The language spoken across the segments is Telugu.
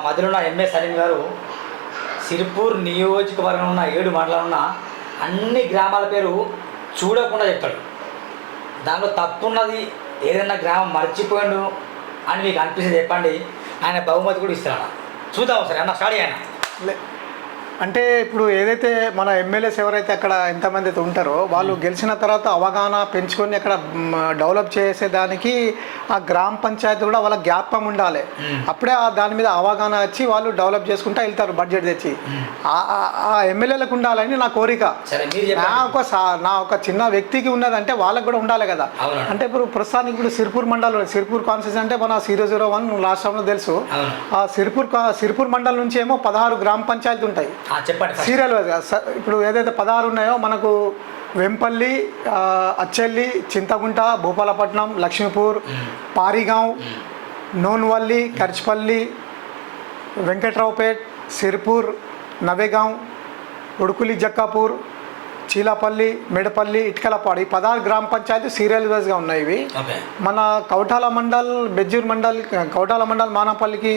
మధ్యలో ఉన్న ఎంఏ సలీం గారు సిరిపూర్ నియోజకవర్గం ఉన్న ఏడు మండలం ఉన్న అన్ని గ్రామాల పేరు చూడకుండా చెప్తాడు. దానిలో తప్పున్నది ఏదైనా గ్రామం మర్చిపోయాడు అని మీకు అనిపిస్తే చెప్పండి. ఆయన బహుమతి కూడా ఇస్తాడు. చూద్దాం సరే అన్న స్టార్ట్ ఆయన లే- అంటే ఇప్పుడు ఏదైతే మన ఎమ్మెల్యేస్ ఎవరైతే అక్కడ ఎంతమంది అయితే ఉంటారో వాళ్ళు గెలిచిన తర్వాత అవగాహన పెంచుకొని అక్కడ డెవలప్ చేసేదానికి ఆ గ్రామ పంచాయతీ కూడా వాళ్ళ జ్ఞాపకం ఉండాలి. అప్పుడే ఆ దాని మీద అవగాహన వచ్చి వాళ్ళు డెవలప్ చేసుకుంటూ వెళ్తారు బడ్జెట్ తెచ్చి. ఆ- ఎమ్మెల్యేలకు ఉండాలని నా కోరిక. సరే నా ఒక సా- నా ఒక చిన్న వ్యక్తికి ఉన్నదంటే వాళ్ళకి కూడా ఉండాలి కదా. అంటే ఇప్పుడు ప్రస్తుతానికి ఇప్పుడు సిర్పూర్ మండలం సిర్పూర్ కాన్స్టిట్యూషన్ అంటే మన జీరో జీరో వన్ లాస్ట్ టైంలో తెలుసు ఆ సిర్పూర్ సిర్పూర్ మండలం నుంచి ఏమో పదహారు గ్రామ పంచాయతీ ఉంటాయి. చెప్పండి. సీరియల్ ఇప్పుడు ఏదైతే పదహారు ఉన్నాయో మనకు వెంపల్లి అచ్చెల్లి చింతగుంట భూపాలపట్నం లక్ష్మీపూర్ పారిగాం నోన్వల్లి కర్చిపల్లి వెంకట్రావుపేట్ సిర్పూర్ నవేగాం ఉడుకులి జక్కాపూర్ చీలాపల్లి మెడపల్లి ఇటుకలపాడు. ఈ పదహారు గ్రామ పంచాయతీ సీరియల్ వైజ్గా ఉన్నాయి ఇవి. మన కౌటాల మండల్ బెజ్జూర్ మండల్ కౌటాల మండల్ మానపల్లికి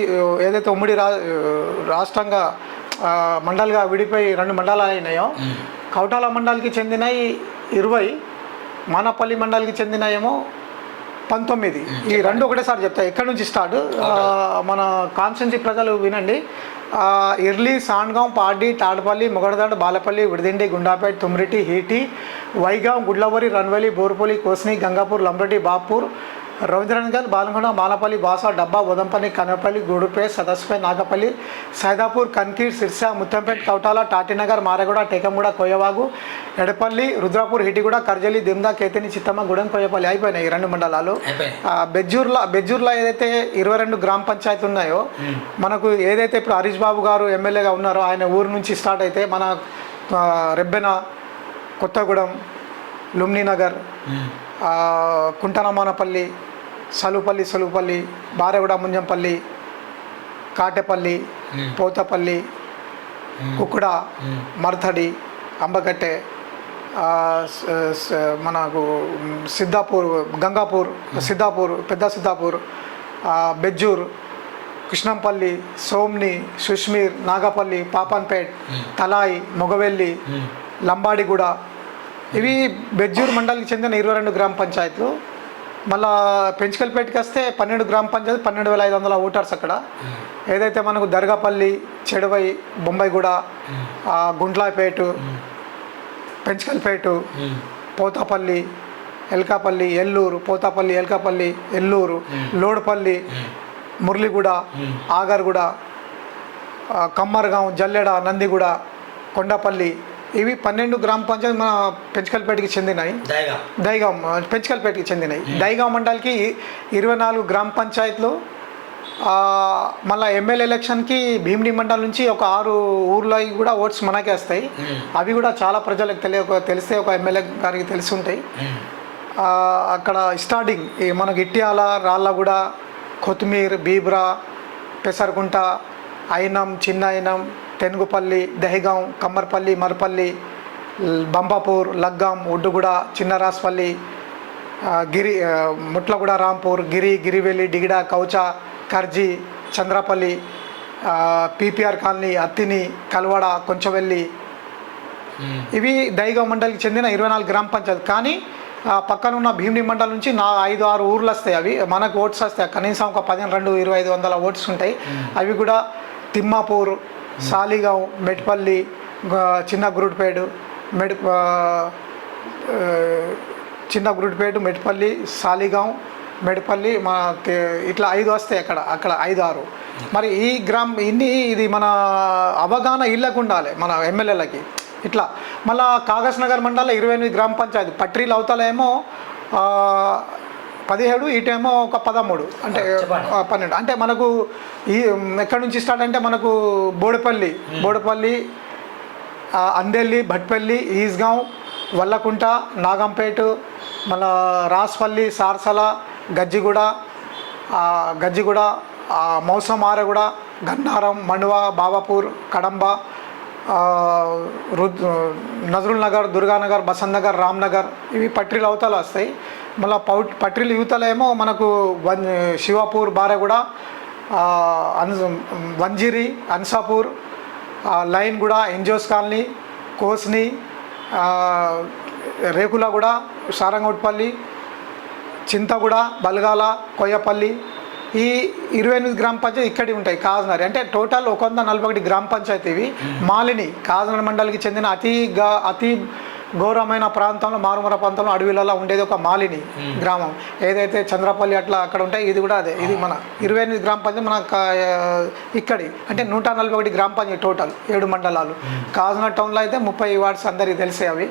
ఏదైతే ఉమ్మడి రా రాష్ట్రంగా మండల్గా విడిపోయి రెండు మండలాలు అయినాయో. కౌటాల మండలికి చెందినవి ఇరవై మానపల్లి మండలికి చెందిన ఏమో పంతొమ్మిది. ఈ రెండు ఒకటేసారి చెప్తా ఎక్కడి నుంచి స్టార్ట్? మన కాన్స్టెన్సీ ప్రజలు వినండి. ఇర్లీ ఇర్లి సాండ్గాం పాడి తాడపల్లి మొగడదాడు బాలపల్లి విడిదిండి గుండాపేట్ తుమ్రిటి హీటి వైగాం గుడ్లవరి రన్వలి బోర్పల్లి కోస్ని గంగాపూర్ లంబరెడ్డి బాపూర్ రవీంద్రనగర్ బాలకొండ మాలపల్లి బాసా డబ్బా బోదంపల్లి కనపల్లి గూడుపేట్ సదస్పై నాగపల్లి సైదాపూర్ కన్కీర్ సిర్సా ముత్తంపేట్ కౌటాల టాటినగర్ మారగూడ టేకంగూడ కోయవాగు ఎడపల్లి రుద్రాపూర్ హిటిగూడ కర్జలి దిమ్దా కేతిని చిత్తమ్మ గూడెం కోయపల్లి అయిపోయినాయి ఈ రెండు మండలాలు బెజ్జూర్లో బెజ్జూర్లో ఏదైతే ఇరవై రెండు గ్రామ పంచాయతీ ఉన్నాయో. మనకు ఏదైతే ఇప్పుడు హరీష్ బాబు గారు ఎమ్మెల్యేగా ఉన్నారో ఆయన ఊరు నుంచి స్టార్ట్ అయితే మన రెబ్బెన కొత్తగూడెం లుమ్ని నగర్ మ్మ్. ఆ, కుంటనమానపల్లి సలుపల్లి సలుపల్లి బారెగూడ ముంజంపల్లి కాటెపల్లి మ్మ్. పోతపల్లి మ్మ్. కుక్కుడ మ్మ్. మర్తడి అంబకట్టె ఆ, స- స- మనకు మ్, సిద్ధాపూర్ గంగాపూర్ సిద్ధాపూర్ పెద్ద సిద్ధాపూర్ ఆ, బెజ్జూర్ కృష్ణంపల్లి సోమ్ని సుష్మీర్ నాగపల్లి పాపన్పేట్ తలాయి మొగవెల్లి మ్మ్. లంబాడిగూడ ఇవి బెజ్జూర్ మండలికి చెందిన ఇరవై రెండు గ్రామ పంచాయతీలు మళ్ళా పెంచుకల్పేటకి వస్తే పన్నెండు గ్రామ పంచాయతీ పన్నెండు వేల ఐదు వందల ఓటర్స్ అక్కడ ఏదైతే మనకు దర్గాపల్లి చెడవై బొంబాయిగూడ మ్మ్. గుండ్లాపేటు పెంచుకల్పేటు పోతాపల్లి ఎల్కాపల్లి ఎల్లూరు పోతాపల్లి ఎల్కాపల్లి ఎల్లూరు మ్మ్. లోడుపల్లి మురళిగూడ ఆగర్గూడ కమ్మర్గాం జల్లెడ నందిగూడ కొండపల్లి ఇవి పన్నెండు గ్రామ పంచాయతీ మన పెంచుకల్పేటకి చెందినాయి దైగాం. పెంచుకల్పేటకి చెందినాయి దైగాం మండలికి ఇరవై నాలుగు గ్రామ పంచాయతీలు మళ్ళా ఎమ్మెల్యే ఎలక్షన్కి భీమిడి మండలం నుంచి ఒక ఆరు ఊర్లో కూడా ఓట్స్ మనకే వస్తాయి. అవి కూడా చాలా ప్రజలకు తెలియ తెలిస్తే ఒక ఎమ్మెల్యే గారికి తెలిసి ఉంటాయి అక్కడ స్టార్టింగ్ మనకి ఇట్యాల రాళ్ళగూడ కొత్తిమీర బీబ్రా పెసరకుంట అయినం చిన్న అయినం తెనుగుపల్లి దహిగాం కమ్మర్పల్లి మరపల్లి బంబాపూర్ లగ్గాం ఒడ్డుగూడ చిన్నరాస్పల్లి గిరి ముట్లగూడ రాంపూర్ గిరి గిరివెల్లి డిగిడ కౌచ కర్జీ చంద్రపల్లి పీపీఆర్ కాలనీ అత్తిని కల్వడ కొంచెవెల్లి. ఇవి దైగా మండలికి చెందిన ఇరవై నాలుగు గ్రామ పంచాయతీ కానీ పక్కన ఉన్న భీమిడి మండలం నుంచి నా ఐదు ఆరు ఊర్లు వస్తాయి అవి. మనకు ఓట్స్ వస్తాయి. కనీసం ఒక పదిహేను రెండు ఇరవై ఐదు వందల ఓట్స్ ఉంటాయి. అవి కూడా తిమ్మాపూర్ సాలిగాం మెట్పల్లి చిన్న గురుడుపేడు మెడ్ చిన్న గురుడుపేట మెట్పల్లి సాలిగాం మెడపల్లి మా ఇట్లా ఐదు వస్తాయి అక్కడ అక్కడ ఐదు ఆరు. మరి ఈ గ్రామ్ ఇన్ని ఇది మన అవగాహన ఇళ్ళకు ఉండాలి మన ఎమ్మెల్యేలకి. ఇట్లా మళ్ళా కాగజ్ నగర్ మండలం ఇరవై ఎనిమిది గ్రామ పంచాయతీ పట్రీలు అవుతాలేమో పదిహేడు ఇటేమో ఒక పదమూడు. అంటే పన్నెండు. అంటే మనకు ఈ ఎక్కడి నుంచి స్టార్ట్ అంటే మనకు బోడపల్లి. బోడపల్లి అందెల్లి భట్పల్లి ఈస్గాం వల్లకుంట నాగంపేట మన రాస్పల్లి సార్సల గజ్జిగూడ గజ్జిగూడ ఆ, మౌసం ఆరగూడ గన్నారం మండువ బాబాపూర్ కడంబ నజరుల్ నగర్ దుర్గానగర్ బసంత్ నగర్ రామ్ నగర్ ఇవి పట్రీలు అవతల వస్తాయి. మళ్ళీ పౌ పట్రీలు యువతల ఏమో మనకు వన్ శివాపూర్ బారగూడ అన్ Vanjiri Ansapur line Lineguda NGOs colony Kosni Rekulaguda Sarangotpalli Chintaguda Bulgala Koyyapalli ఈ ఇరవై ఎనిమిది గ్రామ పంచాయతీ ఇక్కడి ఉంటాయి కాజనరి అంటే టోటల్ ఒక వంద నలభై ఒకటి గ్రామ పంచాయతీ ఇవి మాలిని కాజనరి మండలికి చెందిన అతి గా అతి ఘోరమైన ప్రాంతంలో మారుమూల ప్రాంతంలో అడవిలలో ఉండేది ఒక మాలిని గ్రామం. ఏదైతే చంద్రపల్లి అట్లా అక్కడ ఉంటాయి ఇది కూడా అదే. ఇది మన ఇరవై ఎనిమిది గ్రామ పంచాయతీ మన ఇక్కడి. అంటే నూట నలభై ఒకటి గ్రామ పంచాయతీ టోటల్ ఏడు మండలాలు. కాజనర్ టౌన్లో అయితే ముప్పై వార్డ్స్ అందరికీ తెలిసే అవి.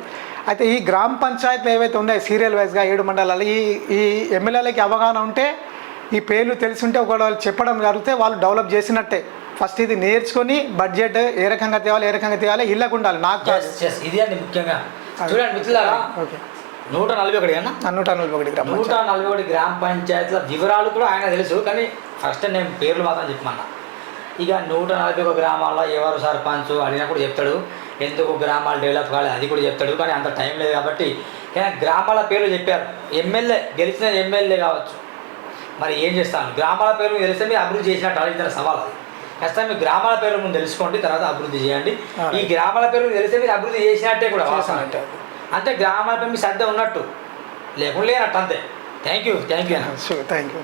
అయితే ఈ గ్రామ పంచాయతీలు ఏవైతే ఉన్నాయో సీరియల్ వైజ్గా ఏడు మండలాలు ఈ ఈ ఎమ్మెల్యేలకి అవగాహన ఉంటే ఈ పేర్లు తెలిసి ఉంటే ఒకవేళ వాళ్ళు చెప్పడం జరిగితే వాళ్ళు డెవలప్ చేసినట్టే. ఫస్ట్ ఇది నేర్చుకొని బడ్జెట్ ఏ రకంగా తేవాలి ఏ రకంగా తేవాలి ఇళ్ళకు ఉండాలి నాకు. ఇది అండి ముఖ్యంగా. చూడండి మిత్రులారా నూట నలభై ఒకటి అన్న? నూట నలభై ఒకటి గ్రామ నూట నలభై ఒకటి గ్రామ పంచాయతీల వివరాలు కూడా ఆయన తెలుసు కానీ ఫస్ట్ నేను పేర్లు మాత్రం చెప్పమన్నా. ఇక నూట నలభై ఒక గ్రామాల్లో ఎవరు సర్పంచ్ అడిగినా కూడా చెప్తాడు. ఎందుకు గ్రామాలు డెవలప్ కాలేదు అది కూడా చెప్తాడు కానీ అంత టైం లేదు కాబట్టి. కానీ గ్రామాల పేర్లు చెప్పారు. ఎమ్మెల్యే గెలిచిన ఎమ్మెల్యే కావచ్చు. మరి ఏం చేస్తాను? గ్రామాల పేర్లు తెలిస్తే మీరు అభివృద్ధి చేసినట్టు అడిగిన సవాల్ అది. ఖచ్చితంగా మీ గ్రామాల పేర్లు ముందు తెలుసుకోండి తర్వాత అభివృద్ధి చేయండి. ఈ గ్రామాల పేర్లు తెలిస్తే మీరు అభివృద్ధి చేసినట్టే కూడా వాస్తవం అంటే అంటే గ్రామాల పేరు మీ శ్రద్ధ ఉన్నట్టు. లేకుండా లేనట్టు అంతే. Thank you thank you thank you